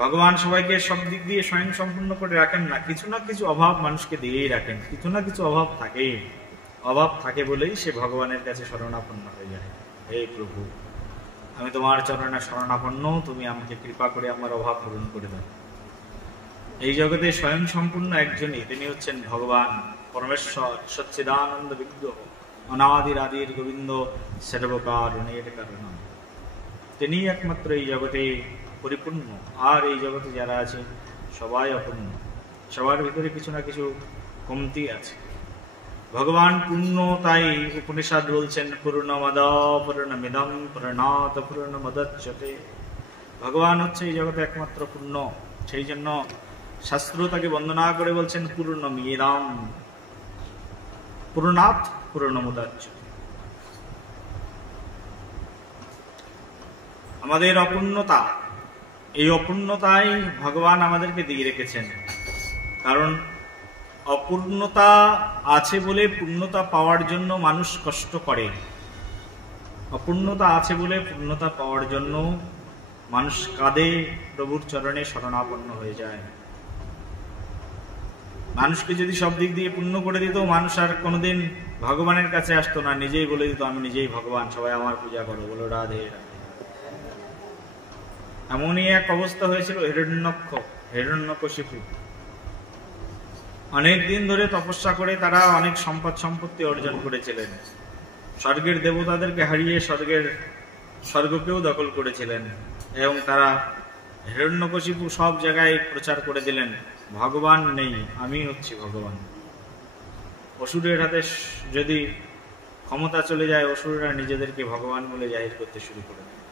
ভগবান সবাইকে সব দিক দিয়ে স্বয়ং সম্পূর্ণ করে রাখেন না, কিছু না কিছু অভাব মানুষকে দিয়েই রাখেন, কিছু না কিছু অভাব থাকে। অভাব থাকে বলেই সে ভগবানের কাছে শরণাপন্ন হয়ে যায়। হে প্রভু, আমি তোমার চরণে শরণাপন্ন, তুমি আমাকে কৃপা করে আমার অভাব পূরণ করে দাও। এই জগতে স্বয়ং সম্পূর্ণ একজনই, তিনি হচ্ছেন ভগবান পরমেশ্বর, সচ্চিদানন্দ বিগ্রহ, অনাদির আদির গোবিন্দ, সর্বকারণের কারণ। তিনি একমাত্র এই জগতে পরিপূর্ণ, আর এই জগতে যারা আছে সবাই অপূর্ণ, সবার ভিতরে কিছু না কিছু কমতি আছে। ভগবান পূর্ণ, তাই উপনিষদ বলছেন পূর্ণমদ পূর্ণমিদম পূর্ণাৎ পূর্ণমুদচ্যতে। ভগবান হচ্ছে এই জগতে একমাত্র পূর্ণ, সেই জন্য শাস্ত্র তাকে বন্দনা করে বলছেন পূর্ণমিদম পূর্ণাৎ পূর্ণমুদচ্যতে। আমাদের অপূর্ণতা, এই অপূর্ণতাই ভগবান আমাদেরকে দিয়ে রেখেছেন। কারণ অপূর্ণতা আছে বলে পূর্ণতা পাওয়ার জন্য মানুষ কষ্ট করে, অপূর্ণতা আছে বলে পূর্ণতা পাওয়ার জন্য মানুষ কাঁদে, প্রভুর চরণে শরণাপন্ন হয়ে যায়। মানুষকে যদি সব দিক দিয়ে পূর্ণ করে দিত, মানুষ আর কোনোদিন ভগবানের কাছে আসতো না, নিজেই বলে দিত আমি নিজেই ভগবান, সবাই আমার পূজা করো, বলো রাধে রাধে। এমনই এক অবস্থা হয়েছিল হিরণ্যকশিপু। অনেক দিন ধরে তপস্যা করে তারা অনেক সম্পদ সম্পত্তি অর্জন করেছিলেন, স্বর্গের দেবতাদেরকে হারিয়ে স্বর্গকেও দখল করেছিলেন, এবং তারা হিরণ্যকশিপু সব জায়গায় প্রচার করে দিলেন ভগবান নেই, আমি হচ্ছি ভগবান। অসুরের হাতে যদি ক্ষমতা চলে যায়, অসুররা নিজেদেরকে ভগবান বলে জাহির করতে শুরু করে দেয়।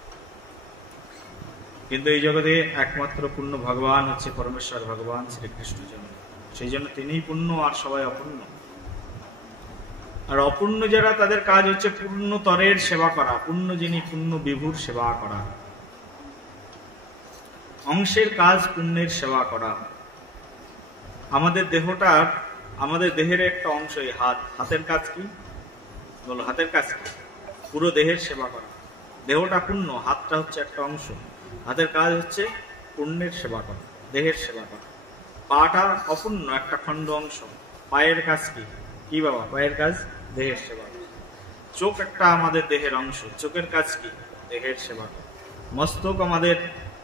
কিন্তু এই জগতে একমাত্র পূর্ণ ভগবান হচ্ছে পরমেশ্বর ভগবান শ্রীকৃষ্ণচন্দ্র, সেই জন্য তিনিই পূর্ণ, আর সবাই অপূর্ণ। আর অপূর্ণ যারা, তাদের কাজ হচ্ছে পূর্ণতরের সেবা করা, পূর্ণ যিনি পূর্ণ বিভুর সেবা করা। অংশের কাজ পুণ্যের সেবা করা। আমাদের দেহটার, আমাদের দেহের একটা অংশই হাত, হাতের কাজ কি বলো? হাতের কাজ কি? পুরো দেহের সেবা করা। দেহটা পূর্ণ, হাতটা হচ্ছে একটা অংশ, হাতের কাজ হচ্ছে পুণ্যের সেবা করা, দেহের সেবা করা। পাটা অপূর্ণ, একটা খণ্ড অংশ, পায়ের কাজ কি? কি বাবা? পায়ের কাজ দেহের সেবা করা। চোখ একটা আমাদের দেহের অংশ, চোখের কাজ কি? দেহের সেবা করা। মস্তক আমাদের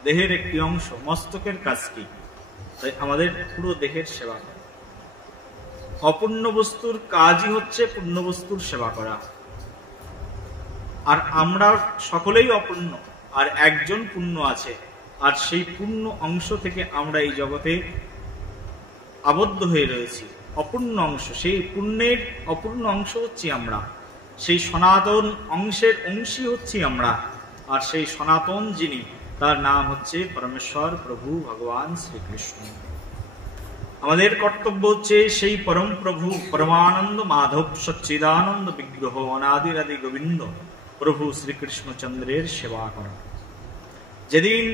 দেহের একটি অংশ, মস্তকের কাজ কি? তাই আমাদের পুরো দেহের সেবা করা। অপূর্ণ বস্তুর কাজই হচ্ছে পূর্ণ বস্তুর সেবা করা। আর আমরা সকলেই অপূর্ণ, আর একজন পূর্ণ আছে, আর সেই পূর্ণ অংশ থেকে আমরা এই জগতে আবদ্ধ হয়ে রয়েছি। অপূর্ণ অংশ, সেই পুণ্যের অপূর্ণ অংশ হচ্ছি আমরা, সেই সনাতন অংশের অংশী হচ্ছি আমরা। আর সেই সনাতন যিনি, তার নাম হচ্ছে পরমেশ্বর প্রভু ভগবান শ্রীকৃষ্ণ। আমাদের কর্তব্য হচ্ছে সেই পরম প্রভু পরমানন্দ মাধব সচ্চিদানন্দ বিগ্রহ অনাদিরাদি গোবিন্দ প্রভু শ্রীকৃষ্ণচন্দ্রের সেবা করা। যেদিন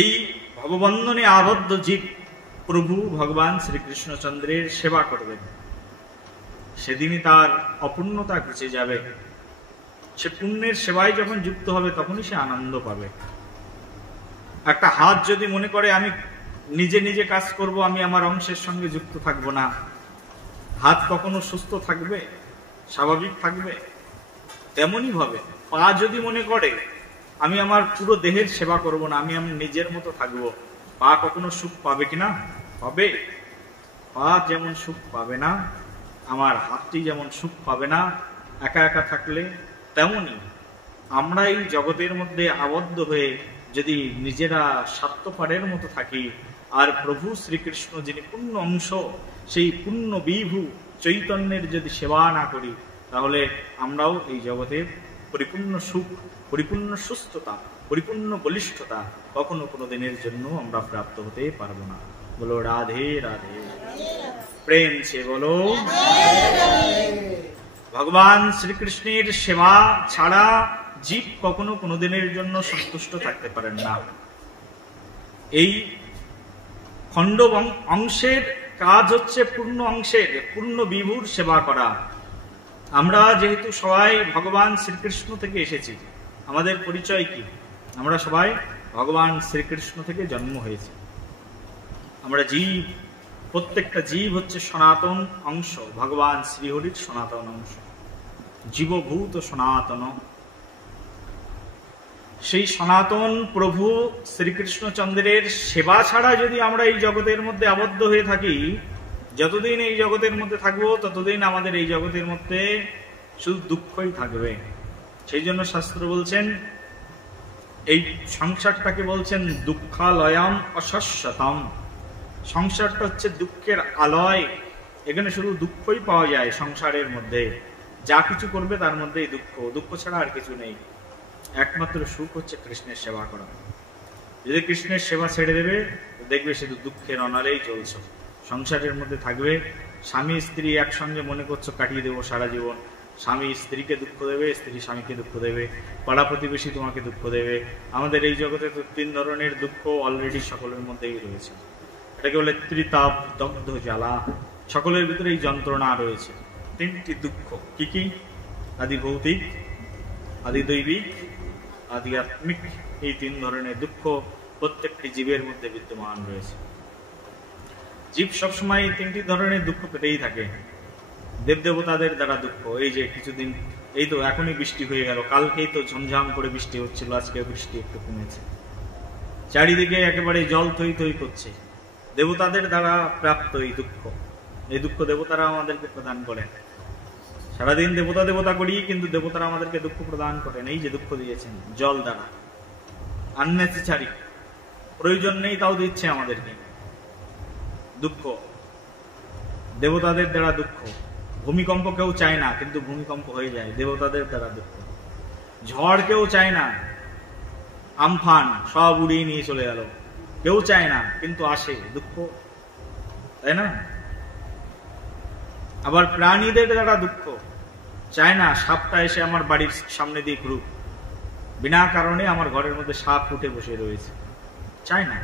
এই ভগবন্ধনে আবদ্ধ জীব প্রভু ভগবান শ্রীকৃষ্ণচন্দ্রের সেবা করবেন, সেদিনই তার অপূর্ণতা ঘুচে যাবে। সে পুণ্যের সেবায় যখন যুক্ত হবে, তখনই সে আনন্দ পাবে। একটা হাত যদি মনে করে আমি নিজে নিজে কাজ করব, আমি আমার অংশের সঙ্গে যুক্ত থাকব না, হাত কখনো সুস্থ থাকবে, স্বাভাবিক থাকবে? তেমনই ভাবে পা যদি মনে করে আমি আমার পুরো দেহের সেবা করব না, আমি নিজের মতো থাকবো, পা কখনো সুখ পাবে কিনা? পাবে। পা যেমন সুখ পাবে না, আমার হাতটি যেমন সুখ পাবে না একা একা থাকলে, তেমনি আমরা এই জগতের মধ্যে আবদ্ধ হয়ে যদি নিজেরা স্বার্থপরের মতো থাকি, আর প্রভু শ্রীকৃষ্ণ যিনি পূর্ণ অংশ, সেই পূর্ণ বিভু চৈতন্যের যদি সেবা না করি, তাহলে আমরাও এই জগতের পরিপূর্ণ সুখ, পরিপূর্ণ সুস্থতা, পরিপূর্ণ বলিষ্ঠতা কখনো কোনো দিনের জন্য আমরা প্রাপ্ত হতে পারবো না। বলো রাধে রাধে, প্রেম সে বলো। ভগবান শ্রীকৃষ্ণের সেবা ছাড়া জীব কখনো কোনো দিনের জন্য সন্তুষ্ট থাকতে পারেন না। এই খণ্ড অংশের কাজ হচ্ছে পূর্ণ অংশের, পূর্ণ বিভুর সেবা করা। আমরা যেহেতু সবাই ভগবান শ্রীকৃষ্ণ থেকে এসেছি, আমাদের পরিচয় কি? আমরা সবাই ভগবান শ্রীকৃষ্ণ থেকে জন্ম হয়েছে। আমরা জীব, প্রত্যেকটা জীব হচ্ছে সনাতন অংশ, ভগবান শ্রীহরির সনাতন অংশ, জীবভূত সনাতন। সেই সনাতন প্রভু শ্রীকৃষ্ণচন্দ্রের সেবা ছাড়া যদি আমরা এই জগতের মধ্যে আবদ্ধ হয়ে থাকি, যতদিন এই জগতের মধ্যে থাকবো ততদিন আমাদের এই জগতের মধ্যে শুধু দুঃখই থাকবে। সেই জন্য শাস্ত্র বলছেন, এই সংসারটাকে বলছেন দুঃখালয়ম অশাশ্বতম। সংসারটা হচ্ছে দুঃখের আলয়, এখানে শুধু দুঃখই পাওয়া যায়। সংসারের মধ্যে যা কিছু করবে তার মধ্যেই দুঃখ, দুঃখ ছাড়া আর কিছু নেই। একমাত্র সুখ হচ্ছে কৃষ্ণের সেবা করা। যদি কৃষ্ণের সেবা ছেড়ে দেবে, দেখবে শুধু দুঃখের অনালেই চলছে। সংসারের মধ্যে থাকবে, স্বামী স্ত্রী একসঙ্গে মনে করছো কাটিয়ে দেবো সারা জীবন, স্বামী স্ত্রীকে দুঃখ দেবে, স্ত্রী স্বামীকে দুঃখ দেবে, পাড়া প্রতিবেশী তোমাকে দুঃখ দেবে। আমাদের এই জগতে তো 3 ধরনের দুঃখ অলরেডি সকলের মধ্যেই রয়েছে। এটাকে বলে ত্রিতাপ দগ্ধ জ্বালা। সকলের ভিতরে এই যন্ত্রণা রয়েছে। 3টি দুঃখ কি কি? আদি ভৌতিক, আদি দৈবিক, আদি আত্মিক। এই 3 ধরনের দুঃখ প্রত্যেকটি জীবের মধ্যে বিদ্যমান রয়েছে। জীব সবসময় এই 3টি ধরনের দুঃখ পেতেই থাকে। দেবদেবতাদের দ্বারা দুঃখ, এই যে কিছুদিন, এই তো এখনই বৃষ্টি হয়ে গেল, কালকেই তো ঝমঝম করে বৃষ্টি হচ্ছিল, আজকে বৃষ্টি একটু কমেছে, চারিদিকে একেবারে জল থই থই করছে। দেবতাদের দ্বারা প্রাপ্ত এই দুঃখ, এই দুঃখ দেবতারা আমাদেরকে প্রদান করেন। সারাদিন দেবতা দেবতা করি, কিন্তু দেবতারা আমাদেরকে দুঃখ প্রদান করেন। এই যে দুঃখ দিয়েছেন জল দ্বারা, আননেসেসারি, প্রয়োজন নেই তাও দিচ্ছে আমাদেরকে দুঃখ। দেবতাদের দ্বারা দুঃখ। ভূমিকম্প কেউ চায় না, কিন্তু ভূমিকম্প হয়ে যায় দেবতাদের দ্বারা দুঃখ। ঝড় কেউ চায় না, আমফান সব উড়িয়ে নিয়ে চলে গেল, কেউ চায় না, কিন্তু আসে দুঃখ, তাই না? আবার প্রাণীদের দ্বারা দুঃখ, চায় না সাপটা এসে আমার বাড়ির সামনে দিয়ে ঘুরুক, বিনা কারণে আমার ঘরের মধ্যে সাপ উঠে বসে রয়েছে, চায় না,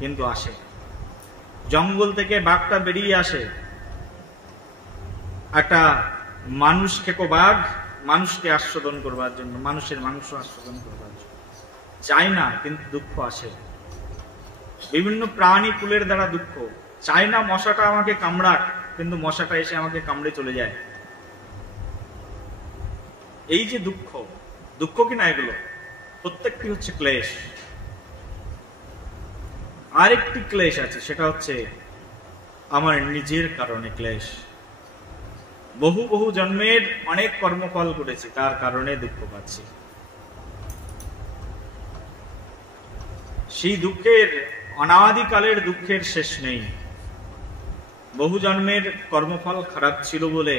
কিন্তু আসে। জঙ্গল থেকে বাঘটা বেরিয়ে আসে, একটা মানুষ খেকো বাঘ মানুষকে আস্বাদন করবার জন্য, মানুষের মাংস আস্বাদন করবার জন্য, চায় না, কিন্তু দুঃখ আসে। বিভিন্ন প্রাণী কুলের দ্বারা দুঃখ, চায় না মশাটা আমাকে কামড়াক, কিন্তু মশাটা এসে আমাকে কামড়ে চলে যায়। এই যে দুঃখ, দুঃখ কিনা এগুলো প্রত্যেকটি হচ্ছে ক্লেশ। আরেকটি ক্লেশ আছে, সেটা হচ্ছে আমার নিজের কারণে ক্লেশ। বহু বহু জন্মের অনেক কর্মফল করেছি, তার কারণে দুঃখ পাচ্ছি। সেই দুঃখের, অনাদিকালের দুঃখের শেষ নেই। বহু জন্মের কর্মফল খারাপ ছিল বলে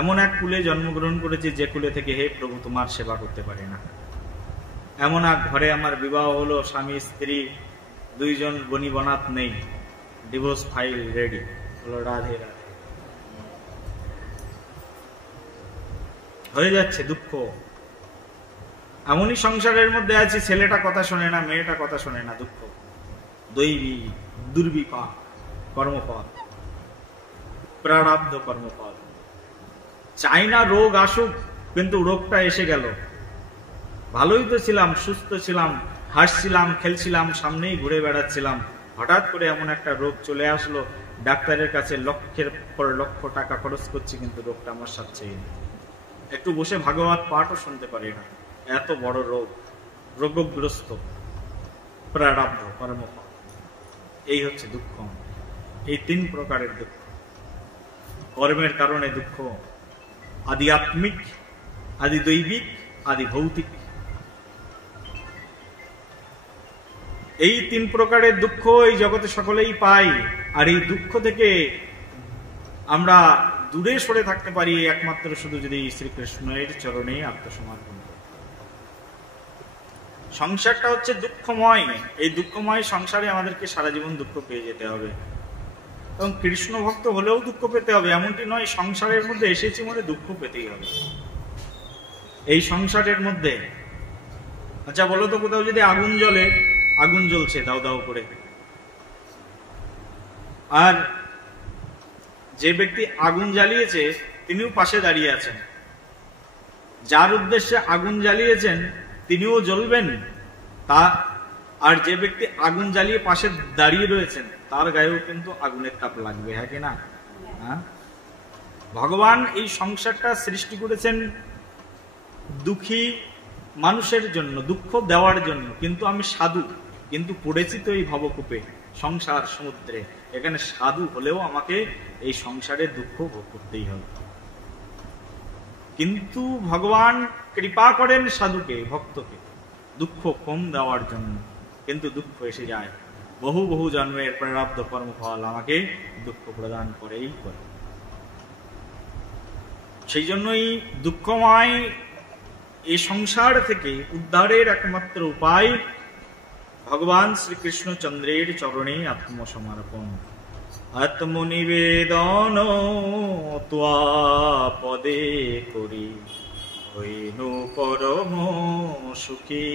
এমন এক কুলে জন্মগ্রহণ করেছি, যে কুলে থেকে হে প্রভু তোমার সেবা করতে পারি না। এমন এক ঘরে আমার বিবাহ হলো, স্বামী স্ত্রী 2 জন বনিবনাত নেই, ডিভোর্স ফাইল রেডি, হলো রাধে রাধে, হয়ে যাচ্ছে দুঃখ। এমনই সংসারের মধ্যে আছি, ছেলেটা কথা শোনে না, মেয়েটা কথা শোনে না, দুঃখ। দৈবী দুর্বিপাক কর্মফল, প্রারব্ধ কর্মফল। চাই না রোগ আসুক, কিন্তু রোগটা এসে গেল। ভালোই তো ছিলাম, সুস্থ ছিলাম, হাসছিলাম, খেলছিলাম, সামনেই ঘুরে বেড়াচ্ছিলাম, হঠাৎ করে এমন একটা রোগ চলে আসলো। ডাক্তারের কাছে লক্ষের পর লক্ষ টাকা খরচ করছি, কিন্তু রোগটা আমার সাথেই নেই। একটু বসে ভাগবত পাঠও শুনতে পারি না, এত বড় রোগ, রোগগ্রস্ত, প্রারব্ধ কর্মফল। এই হচ্ছে দুঃখ। এই 3 প্রকারের দুঃখ। কর্মের কারণে দুঃখ, আদি আত্মিক, আদি দৈবিক, আদি ভৌতিক। এই 3 প্রকারের দুঃখ এই জগতে সকলেই পাই। আর এই দুঃখ থেকে আমরা দূরে সরে থাকতে পারি একমাত্র শুধু যদি শ্রীকৃষ্ণের চরণে আত্মসমর্পণ করি। সংসারটা হচ্ছে দুঃখময়। এই দুঃখময় সংসারে আমাদেরকে সারা জীবন দুঃখ পেয়ে যেতে হবে, এবং কৃষ্ণ ভক্ত হলেও দুঃখ পেতে হবে এমনটি নয়। সংসারের মধ্যে এসেছি মানে দুঃখ পেতেই হবে এই সংসারের মধ্যে। আচ্ছা বলো তো, কোথাও যদি আগুন জ্বলে, আগুন জ্বলছে দাও দাও করে, আর যে ব্যক্তি আগুন জ্বালিয়েছে তিনিও পাশে দাঁড়িয়ে আছেন, যার উদ্দেশ্যে আগুন জ্বালিয়েছেন তিনিও জ্বলবেন, আর যে ব্যক্তি আগুন জ্বালিয়ে পাশে দাঁড়িয়ে রয়েছেন তার গায়েও কিন্তু আগুনের তাপ লাগবে, হ্যাঁ কি না? হ্যাঁ, ভগবান এই সংসারটা সৃষ্টি করেছেন দুঃখী মানুষের জন্য, দুঃখ দেওয়ার জন্য। কিন্তু আমি সাধু, কিন্তু পড়েছি তো এই ভবকূপে, সংসার সমুদ্রে। এখানে সাধু হলেও আমাকে এই সংসারে দুঃখ ভোগ করতেই হবে। কিন্তু ভগবান কৃপা করেন সাধুকে, ভক্তকে দুঃখ কম দেওয়ার জন্য। কিন্তু দুঃখ এসে যায়, বহু বহু জন্মের প্রারব্ধ কর্মফল আমাকে দুঃখ প্রদান করেই করে। সেই জন্যই দুঃখময় এই সংসার থেকে উদ্ধারের একমাত্র উপায় ভগবান শ্রীকৃষ্ণচন্দ্রের চরণে আত্মসমর্পণ। আত্মনিবেদন ত্বা পদে করি হইনু পরম সুখী।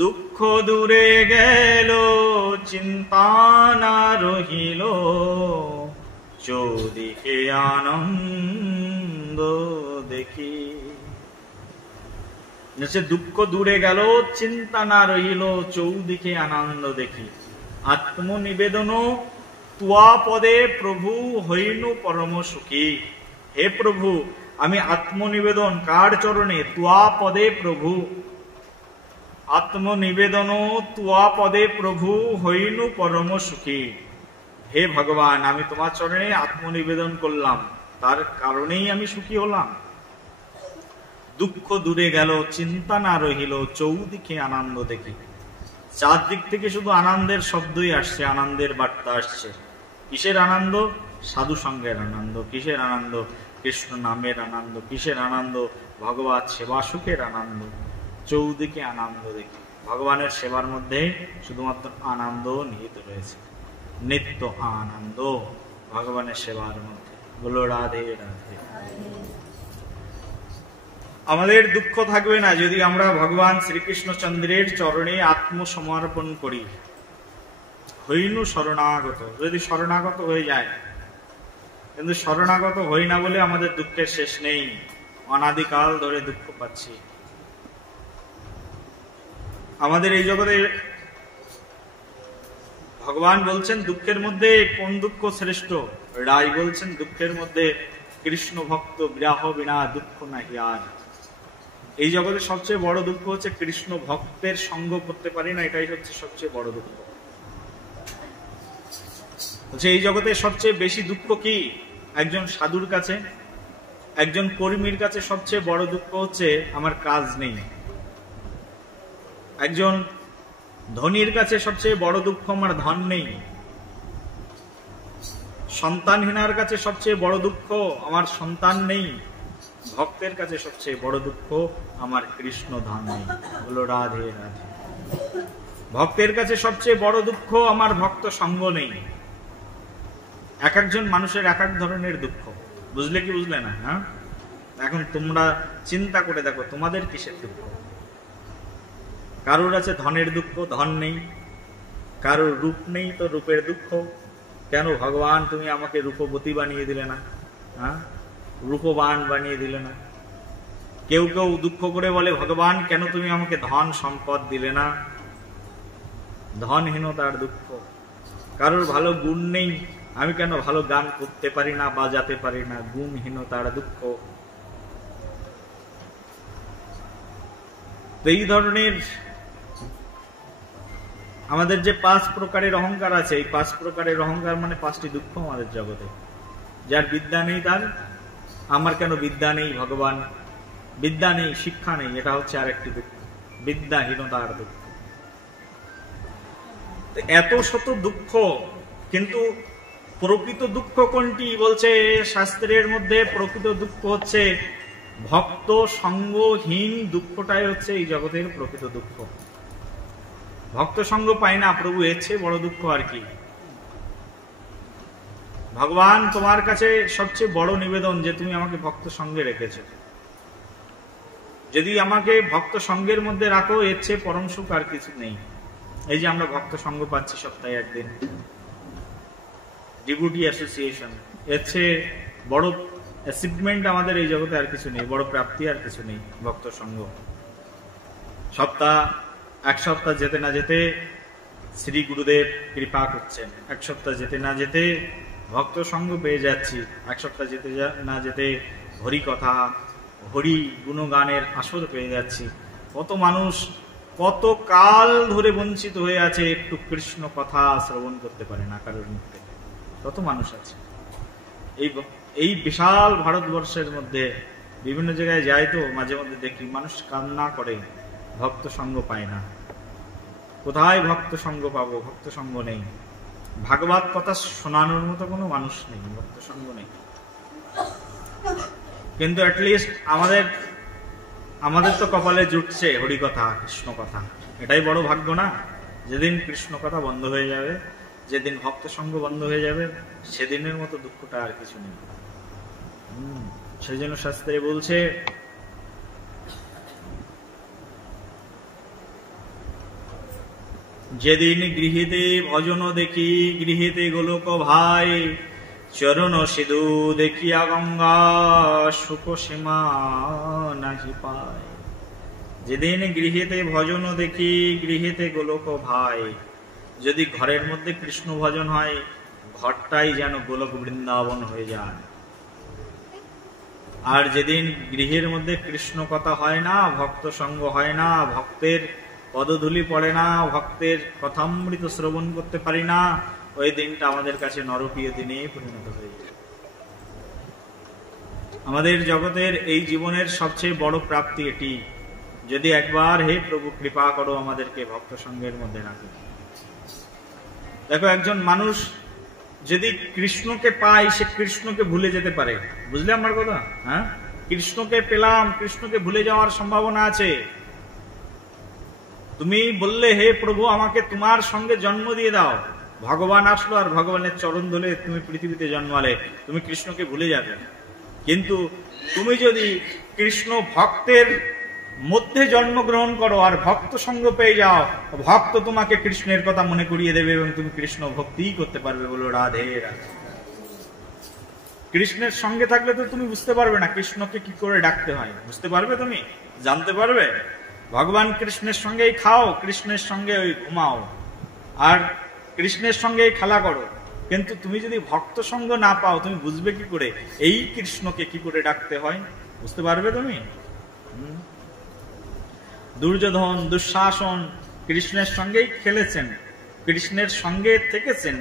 দুঃখ দূরে গেল চিন্তা না রহিল, চৌদিকে আনন্দ দেখি। দুঃখ দূরে গেল চিন্তা না রহিল, চৌদিকে আনন্দ দেখি। আত্মনিবেদন ত্বা পদে প্রভু হইনু পরম সুখী। হে প্রভু, আমি আত্মনিবেদন কার চরণে? ত্বা পদে প্রভু। আত্মনিবেদন ত্বা পদে প্রভু হইনু পরম সুখী। হে ভগবান, আমি তোমার চরণে আত্মনিবেদন করলাম, তার কারণেই আমি সুখী হলাম। দুঃখ দূরে গেল চিন্তা না রহিল, চৌদিকে আনন্দ দেখি। চারদিক থেকে শুধু আনন্দের শব্দই আসছে, আনন্দের বার্তা আসছে। কিসের আনন্দ? সাধু সঙ্গের আনন্দ। কিসের আনন্দ? কৃষ্ণ নামের আনন্দ। কিসের আনন্দ? ভগবত সেবা সুখের আনন্দ। চৌদিকে আনন্দ দেখি। ভগবানের সেবার মধ্যে শুধুমাত্র আনন্দ নিহিত রয়েছে, নিত্য আনন্দ ভগবানের সেবার মধ্যে। বলো রাধে রাধে। আমাদের দুঃখ থাকবে না যদি আমরা ভগবান শ্রীকৃষ্ণচন্দ্রের চরণে আত্মসমর্পণ করি। হইনু শরণাগত, যদি শরণাগত হয়ে যায়। কিন্তু শরণাগত হই না বলে আমাদের দুঃখের শেষ নেই, অনাদিকাল ধরে দুঃখ পাচ্ছি। আমাদের এই জগতে ভগবান বলছেন দুঃখের মধ্যে কোন দুঃখ শ্রেষ্ঠ? রায় বলছেন দুঃখের মধ্যে কৃষ্ণ ভক্ত বিরাহ বিনা দুঃখ নাহি আর। এই জগতে সবচেয়ে বড় দুঃখ হচ্ছে কৃষ্ণ ভক্তের সঙ্গ করতে পারি না, এটাই হচ্ছে সবচেয়ে বড় দুঃখ। এই জগতে সবচেয়ে বেশি দুঃখ কি? একজন সাধুর কাছে, একজন কর্মীর কাছে সবচেয়ে বড় দুঃখ হচ্ছে আমার কাজ নেই। একজন ধনীর কাছে সবচেয়ে বড় দুঃখ আমার ধন নেই। সন্তানহীনার কাছে সবচেয়ে বড় দুঃখ আমার সন্তান নেই। ভক্তের কাছে সবচেয়ে বড় দুঃখ আমার কৃষ্ণ ধাম নেই। বলো রাধে রাধে। ভক্তের কাছে সবচেয়ে বড় দুঃখ আমার ভক্ত সঙ্গ নেই। এক একজন মানুষের এক এক ধরনের দুঃখ, বুঝলে কি বুঝলে না? হ্যাঁ, এখন তোমরা চিন্তা করে দেখো তোমাদের কিসের দুঃখ। কারোর আছে ধনের দুঃখ, ধন নেই। কারোর রূপ নেই, তো রূপের দুঃখ। কেন ভগবান তুমি আমাকে রূপবতী বানিয়ে দিলে না? হ্যাঁ, রূপবান বানিয়ে দিলে না? কেউ কেউ দুঃখ করে বলে ভগবান কেন তুমি আমাকে ধন সম্পদ দিলে না? ধনহীনতার দুঃখ। কারোর ভালো গুণ নেই, আমি কেন ভালো গান করতে পারি না, বাজাতে পারি না? গুণহীনতার দুঃখ। এই ধরনের আমাদের যে 5 প্রকারের অহংকার আছে, এই 5 প্রকারের অহংকার মানে 5টি দুঃখ আমাদের জগতে। যার বিদ্যা নেই তার আমার কেন বিদ্যা নেই ভগবান, বিদ্যা নেই, শিক্ষা নেই, এটা হচ্ছে আরেকটি দুঃখ, বিদ্যাহীনতার দুঃখ। এত শত দুঃখ, কিন্তু প্রকৃত দুঃখ কোনটি? বলছে শাস্ত্রের মধ্যে প্রকৃত দুঃখ হচ্ছে ভক্ত সঙ্গহীন দুঃখটাই হচ্ছে এই জগতের প্রকৃত দুঃখ। ভক্ত সঙ্গ পাই না প্রভু, এর চেয়ে বড় দুঃখ আর কি? ভগবান তোমার কাছে সবচেয়ে বড় নিবেদন যে তুমি আমাকে ভক্ত সঙ্গে রেখেছো। যদি আমাকে ভক্ত সঙ্গের মধ্যে রাখো, এর চেয়ে পরম সুখ আর কিছু নেই। এই যে আমরা ভক্ত সঙ্গ পাচ্ছি সপ্তাহে একদিন, ডিভোটি অ্যাসোসিয়েশন, এর চেয়ে বড় অ্যাচিভমেন্ট আমাদের এই জগতে আর কিছু নেই, বড় প্রাপ্তি আর কিছু নেই। ভক্ত সঙ্গ সপ্তাহ এক সপ্তাহ যেতে না যেতে শ্রী গুরুদেব কৃপা করছেন, এক সপ্তাহ যেতে না যেতে ভক্ত সঙ্গ পেয়ে যাচ্ছি, এক সপ্তাহ যেতে না যেতে হরি কথা, হরি গুণগানের আসর পেয়ে যাচ্ছি। কত মানুষ কত কাল ধরে বঞ্চিত হয়ে আছে, একটু কৃষ্ণ কথা শ্রবণ করতে পারে না কারোর মুখ থেকে। কত মানুষ আছে এই বিশাল ভারতবর্ষের মধ্যে। বিভিন্ন জায়গায় যাই তো মাঝে মধ্যে দেখি মানুষ কান্না করে, ভক্ত সঙ্গ পায় না। কোথায় ভক্ত সঙ্গ পাবো? ভক্ত সঙ্গ নেই। ভাগবত কথা শোনানোর মতো কোনো মানুষ নেই, ভক্ত সঙ্গ নেই। কিন্তু অ্যাটলিস্ট আমাদের তো কপালে জুটছে হরি কথা, কৃষ্ণ কথা। এটাই বড় ভাগ্য না? যেদিন কৃষ্ণ কথা বন্ধ হয়ে যাবে, যেদিন ভক্ত সঙ্গ বন্ধ হয়ে যাবে, সেদিনের মতো দুঃখটা আর কিছু নেই। সেই জন্য শাস্ত্রে বলছে, যেদিন গৃহীতে ভজন দেখি, গৃহীতে গোলক ভাই, চরণ সিধু দেখিয়া গঙ্গা সুখ সীমা নাহি পায়। যেদিন গৃহীতে ভজন দেখি, গৃহীতে গোলক ভাই। যদি ঘরের মধ্যে কৃষ্ণ ভজন হয়, ঘরটাই যেন গোলক বৃন্দাবন হয়ে যায়। আর যেদিন গৃহের মধ্যে কৃষ্ণ কথা হয় না, ভক্ত সঙ্গ হয় না, ভক্তের পদধূলি পড়ে না, ভক্তের কথামৃত শ্রবণ করতে পারি না, ওই দিনটা আমাদের কাছে নরকীয় দিনে পরিণত হয়ে যায়। আমাদের জগতের এই জীবনের সবচেয়ে বড় প্রাপ্তি এটি, যদি একবার হে প্রভু কৃপা করো আমাদেরকে ভক্ত সঙ্গের মধ্যে রাখো। দেখো, একজন মানুষ যদি কৃষ্ণকে পায়, সে কৃষ্ণকে ভুলে যেতে পারে। বুঝলে আমার কথা? হ্যাঁ, কৃষ্ণকে পেলাম, কৃষ্ণকে ভুলে যাওয়ার সম্ভাবনা আছে। তুমি বললে হে প্রভু আমাকে তোমার সঙ্গে জন্ম দিয়ে দাও, ভগবান আসলো আর ভগবানের চরণ ধরে তুমি পৃথিবীতে জন্মালে, তুমি কৃষ্ণকে ভুলে যাবে। কিন্তু তুমি যদি কৃষ্ণ ভক্তের মধ্যে জন্মগ্রহণ করো আর ভক্ত সঙ্গ পেয়ে যাও, ভক্ত তোমাকে কৃষ্ণের কথা মনে করিয়ে দেবে এবং তুমি কৃষ্ণ ভক্তিই করতে পারবে। বলো রাধে রাধে। কৃষ্ণের সঙ্গে থাকলে তো তুমি বুঝতে পারবে না কৃষ্ণকে কি করে ডাকতে হয়। বুঝতে পারবে, তুমি জানতে পারবে। ভগবান কৃষ্ণের সঙ্গেই খাও, কৃষ্ণের সঙ্গে ওই ঘুমাও, আর কৃষ্ণের সঙ্গেই খেলা করো। কিন্তু তুমি যদি ভক্ত সঙ্গ না পাও, তুমি বুঝবে কি করে এই কৃষ্ণকে কি করে ডাকতে হয়? বুঝতে পারবে তুমি? দুর্যোধন, দুঃশাসন কৃষ্ণের সঙ্গেই খেলেছেন, কৃষ্ণের সঙ্গে থেকেছেন,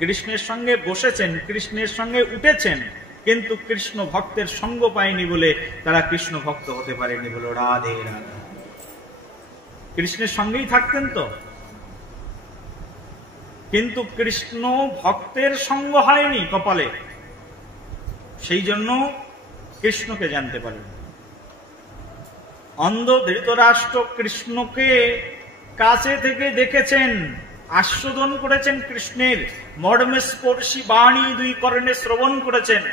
কৃষ্ণের সঙ্গে বসেছেন, কৃষ্ণের সঙ্গে উঠেছেন, কিন্তু কৃষ্ণ ভক্তের সঙ্গ পায়নি বলে তারা কৃষ্ণ ভক্ত হতে পারেনি। বলো রাধে রাধে। কৃষ্ণের সঙ্গেই থাকতেন তো, কিন্তু কৃষ্ণ ভক্তের সঙ্গ হয়নি কপালে, সেই জন্য কৃষ্ণকে জানতে পারেন। অন্ধ ধৃতরাষ্ট্র কৃষ্ণকে কাছে থেকে দেখেছেন, আস্বাদন করেছেন, কৃষ্ণের মর্মস্পর্শী বাণী দুই কর্ণে শ্রবণ করেছেন,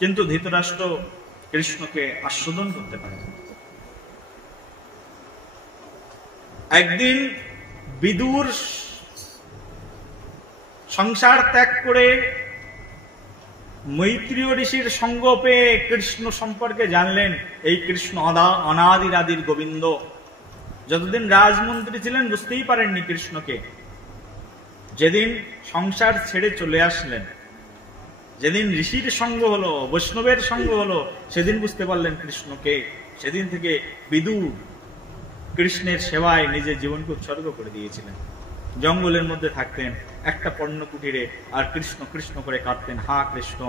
কিন্তু ধৃতরাষ্ট্র কৃষ্ণকে আস্বাদন করতে পারেন। একদিন বিদুর সংসার ত্যাগ করে মৈত্রীয় ঋষির সঙ্গ পেয়ে কৃষ্ণ সম্পর্কে জানলেন। এই কৃষ্ণ অনাদিরাদির গোবিন্দ। যতদিন রাজমন্ত্রী ছিলেন বুঝতেই পারেননি কৃষ্ণকে। যেদিন সংসার ছেড়ে চলে আসলেন, যেদিন ঋষির সঙ্গ হলো, বৈষ্ণবের সঙ্গ হলো, সেদিন বুঝতে পারলেন কৃষ্ণকে। সেদিন থেকে বিদুর কৃষ্ণের সেবায় নিজের জীবনকে উৎসর্গ করে দিয়েছিলেন। জঙ্গলের মধ্যে থাকতেন একটা পর্ণকুটিরে, আর কৃষ্ণ কৃষ্ণ করে কাঁদতেন। হা কৃষ্ণ,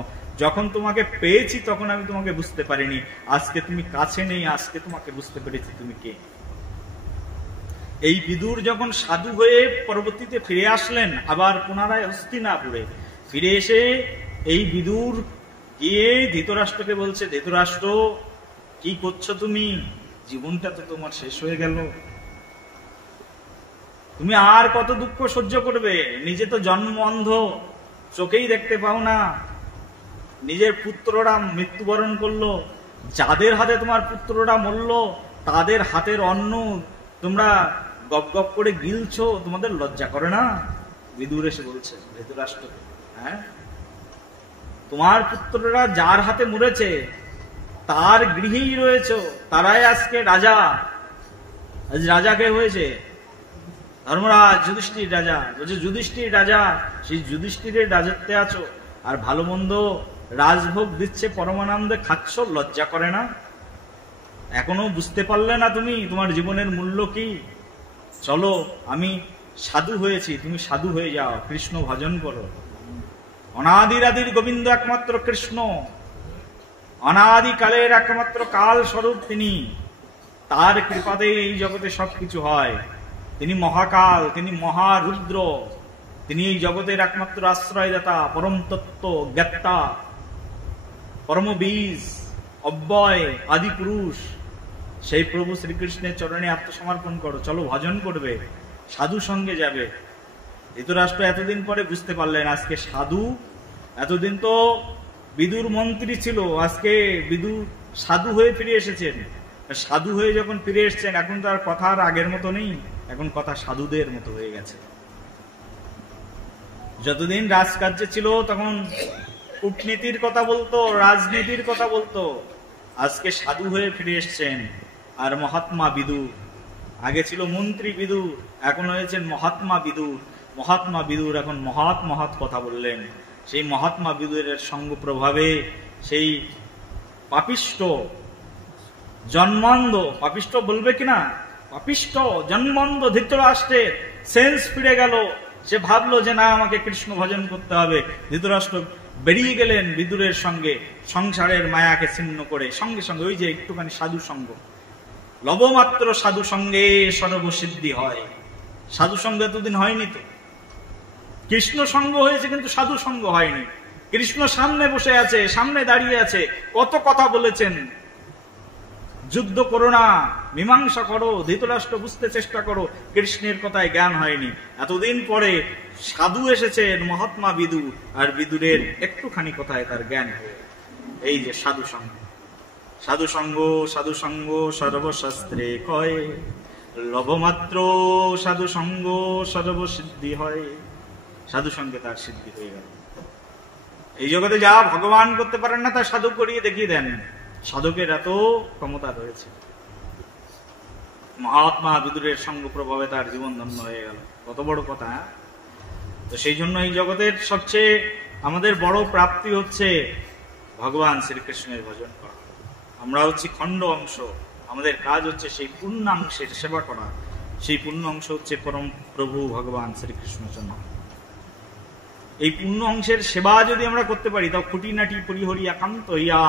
যখন তোমাকে পেয়েছি তখন আমি তোমাকে বুঝতে পারিনি, আজকে তুমি কাছে নেই, আজকে তোমাকে বুঝতে পেরেছি তুমি কে। এই বিদুর যখন সাধু হয়ে পরবর্তীতে ফিরে আসলেন, আবার পুনরায় হস্তিনাপুরে ফিরে এসে এই বিদুর গিয়ে ধৃতরাষ্ট্রকে বলছে, ধৃতরাষ্ট্র কি করছো তুমি? জীবনটা তো তোমার শেষ হয়ে গেল, তুমি আর কত দুঃখ সহ্য করবে? নিজে তো জন্ম অন্ধ, চোখেই দেখতে পাও না, নিজের পুত্ররা মৃত্যুবরণ করলো, যাদের হাতে তোমার পুত্ররা মরল তাদের হাতের অন্ন তোমরা গপ গপ করে গিলছো, তোমাদের লজ্জা করে না? বিদুর এসে বলছে ধৃতরাষ্ট্র, হ্যাঁ, তোমার পুত্ররা যার হাতে মরেছে তার গৃহেই রয়েছে, তারাই আজকে রাজা, আজ রাজা কে হয়েছে? ধর্মরাজ, যুধিষ্ঠির রাজা। বলছে যুধিষ্ঠির রাজা, সেই যুধিষ্ঠিরের রাজত্বে আছো, আর ভালো মন্দ রাজভোগ দিচ্ছে, পরমানন্দে খাচ্ছ, লজ্জা করে না? এখনো বুঝতে পারলে না তুমি তোমার জীবনের মূল্য কি? চলো, আমি সাধু হয়েছি, তুমি সাধু হয়ে যাও, কৃষ্ণ ভজন করো। অনাদির আদির গোবিন্দ একমাত্র কৃষ্ণ, অনাদিকালের একমাত্র কাল স্বরূপ তিনি। তার কৃপাতে এই জগতে সবকিছু হয়। তিনি মহাকাল, তিনি মহারুদ্র, তিনি এই জগতের একমাত্র আশ্রয়দাতা, পরম তত্ত্ব জ্ঞাতা, পরম বীজ, অব্যয়, আদি পুরুষ। সেই প্রভু শ্রীকৃষ্ণের চরণে আত্মসমর্পণ করো, চলো ভজন করবে, সাধু সঙ্গে যাবে। ধৃতরাষ্ট্র এতদিন পরে বুঝতে পারলেন আজকে সাধু, এতদিন তো বিদুর মন্ত্রী ছিল, আজকে বিদুর সাধু হয়ে ফিরে এসেছেন। সাধু হয়ে যখন ফিরে এসেছেন, এখন তো আর কথা আর আগের মতো নেই, এখন কথা সাধুদের মতো হয়ে গেছে। যতদিন রাজকার্যে ছিল তখন কূটনীতির কথা বলতো, রাজনীতির কথা বলতো, আজকে সাধু হয়ে ফিরে এসছেন। আর মহাত্মা বিদুর, আগে ছিল মন্ত্রী বিদুর, এখন হয়েছেন মহাত্মা বিদুর। মহাত্মা বিদুর এখন মহৎ মহৎ কথা বললেন। সেই মহাত্মা বিদুরের সঙ্গ প্রভাবে সেই পাপিষ্ট জন্মান্ধ, পাপিষ্ট বলবে কিনা, পাপিষ্ট জন্মান্ধ ধৃতরাষ্ট্রের সেন্স ফিরে গেল। সে ভাবলো যে না, আমাকে কৃষ্ণ ভজন করতে হবে। ধৃতরাষ্ট্র বেরিয়ে গেলেন বিদুরের সঙ্গে, সংসারের মায়াকে ছিন্ন করে। সঙ্গে সঙ্গে ওই যে একটুখানি সাধু সঙ্গ, লবমাত্র সাধু সঙ্গে সর্বসিদ্ধি হয়। সাধু সঙ্গ এতদিন হয়নি তো, কৃষ্ণ সঙ্গ হয়েছে কিন্তু সাধু সঙ্গ হয়নি। কৃষ্ণ সামনে বসে আছে, সামনে দাঁড়িয়ে আছে, কত কথা বলেছেন, যুদ্ধ করো না, মীমাংসা করো, ধৃতরাষ্ট্র বুঝতে চেষ্টা করো, কৃষ্ণের কথায় জ্ঞান হয়নি। এতদিন পরে সাধু এসেছেন মহাত্মা বিদুর, আর বিদুরের একটুখানি কথায় তার জ্ঞান হয়ে। এই যে সাধু সঙ্গ, সাধু সঙ্গ, সাধু সঙ্গ সর্বশাস্ত্রে কয়, লবমাত্র সাধু সঙ্গ সর্বসিদ্ধি হয়। সাধু সঙ্গে তার সিদ্ধি হয়ে গেল। এই জগতে যা ভগবান করতে পারেন না, তা সাধু করিয়ে দেখিয়ে দেন। সাধকের এত ক্ষমতা রয়েছে। মহাত্মা বিদুরের সঙ্গ প্রভাবে তার জীবন ধন্য হয়ে গেল। কত বড় কথা! তো সেই জন্য এই জগতের সবচেয়ে আমাদের বড় প্রাপ্তি হচ্ছে ভগবান শ্রীকৃষ্ণের ভজন করা। আমরা হচ্ছি খণ্ড অংশ, আমাদের কাজ হচ্ছে সেই পূর্ণাংশের সেবা করা। সেই পূর্ণ অংশ হচ্ছে পরম প্রভু ভগবান শ্রীকৃষ্ণচন্দ্র। এই পূর্ণ অংশের সেবা যদি আমরা করতে পারি, তাও খুঁটিনাটি পরিহরি একান্ত ইয়া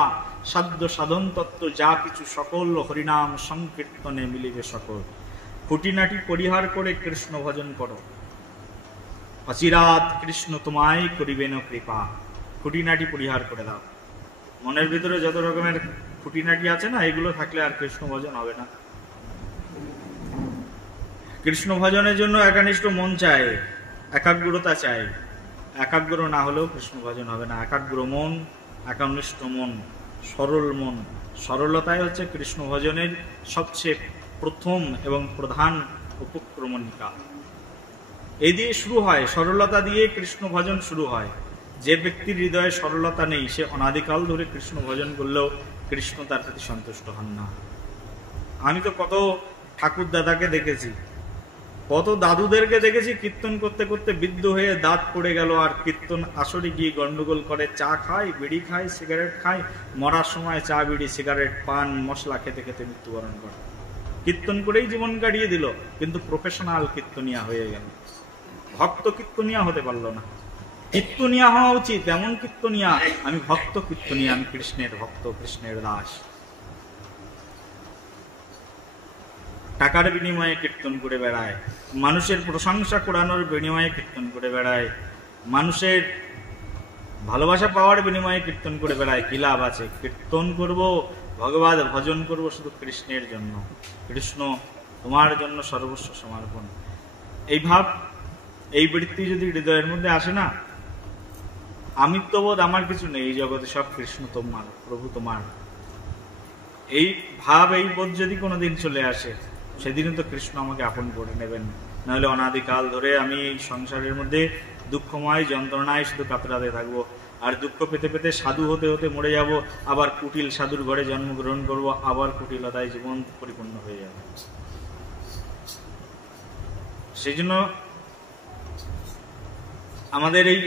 সাধ্য সাধন তত্ত্ব যা কিছু সকল হরিনাম সংকীর্তনে মিলিবে সকল। খুঁটিনাটি পরিহার করে কৃষ্ণ ভজন করো। অচিরাত কৃষ্ণ তোমায় করিবেন কৃপা। খুঁটিনাটি পরিহার করে দাও। মনের ভিতরে যত রকমের খুঁটিনাটি আছে না, এগুলো থাকলে আর কৃষ্ণ ভজন হবে না। কৃষ্ণ ভজনের জন্য একানিষ্ঠ মন চাই, একাগ্রতা চাই। একাগ্র না হলেও কৃষ্ণ ভজন হবে না। একাগ্র মন, একানিষ্ঠ মন, সরল মন। সরলতাই হচ্ছে কৃষ্ণ ভজনের সবচেয়ে প্রথম এবং প্রধান উপক্রমণিকা। এই দিয়ে শুরু হয়, সরলতা দিয়ে কৃষ্ণ ভজন শুরু হয়। যে ব্যক্তির হৃদয়ে সরলতা নেই, সে অনাদিকাল ধরে কৃষ্ণ ভজন করলেও কৃষ্ণ তার প্রতি সন্তুষ্ট হন না। আমি তো কত ঠাকুর দাদাকে দেখেছি, কত দাদুদেরকে দেখেছি, কীর্তন করতে করতে বৃদ্ধ হয়ে দাঁত পড়ে গেল, আর কীর্তন আসরে গিয়ে গন্ডগোল করে, চা খায়, বিড়ি খায়, সিগারেট খায়, মরার সময় চা, বিড়ি, সিগারেট, পান মশলা খেতে খেতে মৃত্যুবরণ করে। কীর্তন করেই জীবন কাটিয়ে দিল, কিন্তু প্রফেশনাল কীর্তনিয়া হয়ে গেল, ভক্ত কীর্তনিয়া হতে পারলো না। কীর্তনিয়া হওয়া উচিত, এমন কীর্তনিয়া, আমি ভক্ত কীর্তনিয়া, আমি কৃষ্ণের ভক্ত, কৃষ্ণের দাস। টাকার বিনিময়ে কীর্তন করে বেড়ায়, মানুষের প্রশংসা করানোর বিনিময়ে কীর্তন করে বেড়ায়, মানুষের ভালোবাসা পাওয়ার বিনিময়ে কীর্তন করে বেড়ায়। কি লাভ আছে? কীর্তন করব, ভগবান ভজন করব শুধু কৃষ্ণের জন্য। কৃষ্ণ তোমার জন্য সর্বস্ব সমর্পণ। এই ভাব, এই বৃত্তি যদি হৃদয়ের মধ্যে আসে না, আমিত্ববোধ আমার কিছু নেই, এই জগতে সব কৃষ্ণ তোমার, প্রভু তোমার, এই ভাব, এই বোধ যদি কোনোদিন চলে আসে, সেদিনও তো কৃষ্ণ আমাকে আপন করে নেবেন। নাহলে অনাদিকাল ধরে আমি এই সংসারের মধ্যে দুঃখময় যন্ত্রণায় শুধু কাতরাতে থাকবো, আর দুঃখ পেতে পেতে সাধু হতে হতে মরে যাব, আবার কুটিল সাধুর ঘরে জন্মগ্রহণ করব, আবার কুটিলতায় জীবন পরিপূর্ণ হয়ে যাবে। সেই জন্য আমাদের এই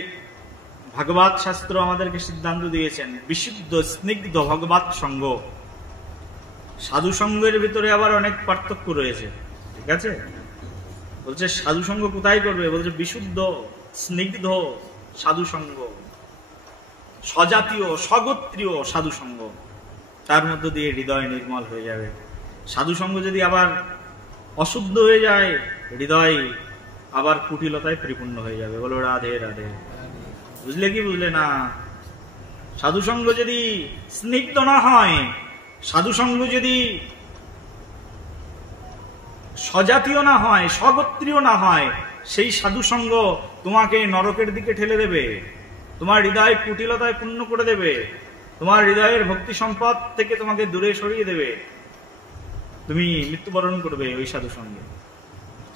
ভাগবত শাস্ত্র আমাদেরকে সিদ্ধান্ত দিয়েছেন বিশুদ্ধ স্নিগ্ধ ভগবত সঙ্গ। সাধু সঙ্গের ভিতরে আবার অনেক পার্থক্য রয়েছে, ঠিক আছে? বলছে সাধু সঙ্গ কোথায় করবে? বলছে বিশুদ্ধ স্নিগ্ধ সাধু সঙ্গ, স্বজাতীয় স্বগোত্রীয় সাধু সঙ্গ, তার মধ্য দিয়ে হৃদয় নির্মল হয়ে যাবে। সাধু সঙ্গ যদি আবার অশুদ্ধ হয়ে যায়, হৃদয় আবার কুটিলতায় পরিপূর্ণ হয়ে যাবে। বলো রাধে রাধে। বুঝলে কি বুঝলে না? সাধু সঙ্গ যদি স্নিগ্ধ না হয়, সাধু সঙ্গ যদি স্বজাতীয় না হয়, স্বগোত্রীয় না হয়, সেই সাধু সঙ্গ তোমাকে নরকের দিকে ঠেলে দেবে, তোমার হৃদয় কুটিলতায় পূর্ণ করে দেবে, তোমার হৃদয়ের ভক্তি সম্পদ থেকে তোমাকে দূরে সরিয়ে দেবে, তুমি মৃত্যুবরণ করবে ওই সাধু সঙ্গে।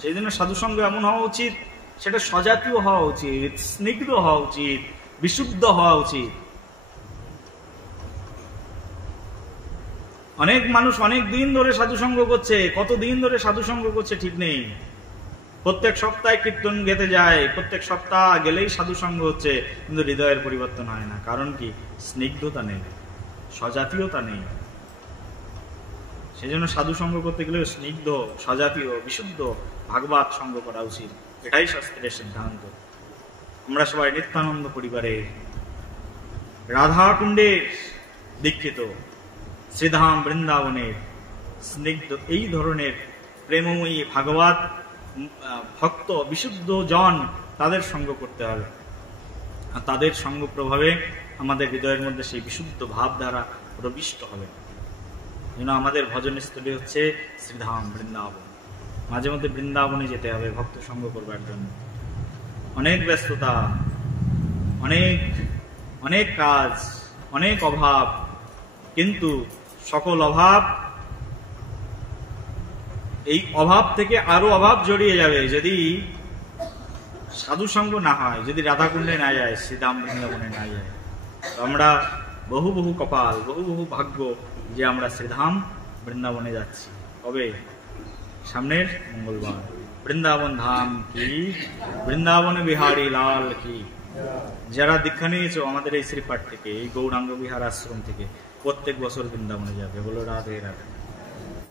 সেই জন্য সাধু সঙ্গ এমন হওয়া উচিত, সেটা স্বজাতীয় হওয়া উচিত, স্নিগ্ধ হওয়া উচিত, বিশুদ্ধ হওয়া উচিত। অনেক মানুষ অনেক দিন ধরে সাধুসঙ্গ করছে, কত দিন ধরে সাধুসঙ্গ করছে ঠিক নেই। প্রত্যেক সপ্তাহে কীর্তন গেতে যায়, প্রত্যেক সপ্তাহ গেলেই সাধুসঙ্গ হচ্ছে, কিন্তু হৃদয়ের পরিবর্তন হয় না। কারণ কি? স্নিগ্ধতা নেই, স্বজাতীয়তা নেই। সেই জন্য সাধুসঙ্গ করতে গেলে স্নিগ্ধ, স্বজাতীয়, বিশুদ্ধ ভাগবত সঙ্গ করা উচিত। এটাই শাস্ত্রের সিদ্ধান্ত। আমরা সবাই নিত্যানন্দ পরিবারে রাধা কুণ্ডের দীক্ষিত, শ্রীধাম বৃন্দাবনের স্নিগ্ধ এই ধরনের প্রেমময়ী ভাগবত ভক্ত বিশুদ্ধ জন, তাদের সঙ্গ করতে হবে। আর তাদের সঙ্গ প্রভাবে আমাদের হৃদয়ের মধ্যে সেই বিশুদ্ধ ভাবধারা প্রবিষ্ট হবে। যেন আমাদের ভজনস্থলী হচ্ছে শ্রীধাম বৃন্দাবন। মাঝে মধ্যে বৃন্দাবনে যেতে হবে ভক্ত সঙ্গ করবার জন্য। অনেক ব্যস্ততা, অনেক অনেক কাজ, অনেক অভাব, কিন্তু সকল অভাব, এই অভাব থেকে আরো অভাব জড়িয়ে যাবে যদি সাধু সঙ্গ না হয়, যদি রাধাকুণ্ডে না যায়, শ্রীধাম বৃন্দাবনে না যায়। আমরা বহু বহু কপাল, বহু বহু ভাগ্য যে আমরা শ্রীধাম বৃন্দাবনে যাচ্ছি। কবে? সামনের মঙ্গলবার। বৃন্দাবন ধাম কি, বৃন্দাবন বিহারী লাল কি। যারা দীক্ষা নিয়েছো আমাদের এই শ্রীপাঠ থেকে, এই গৌরাঙ্গ বিহার আশ্রম থেকে, প্রত্যেক বছর বৃন্দাবনে যাবে। বলো রাধে রাধে।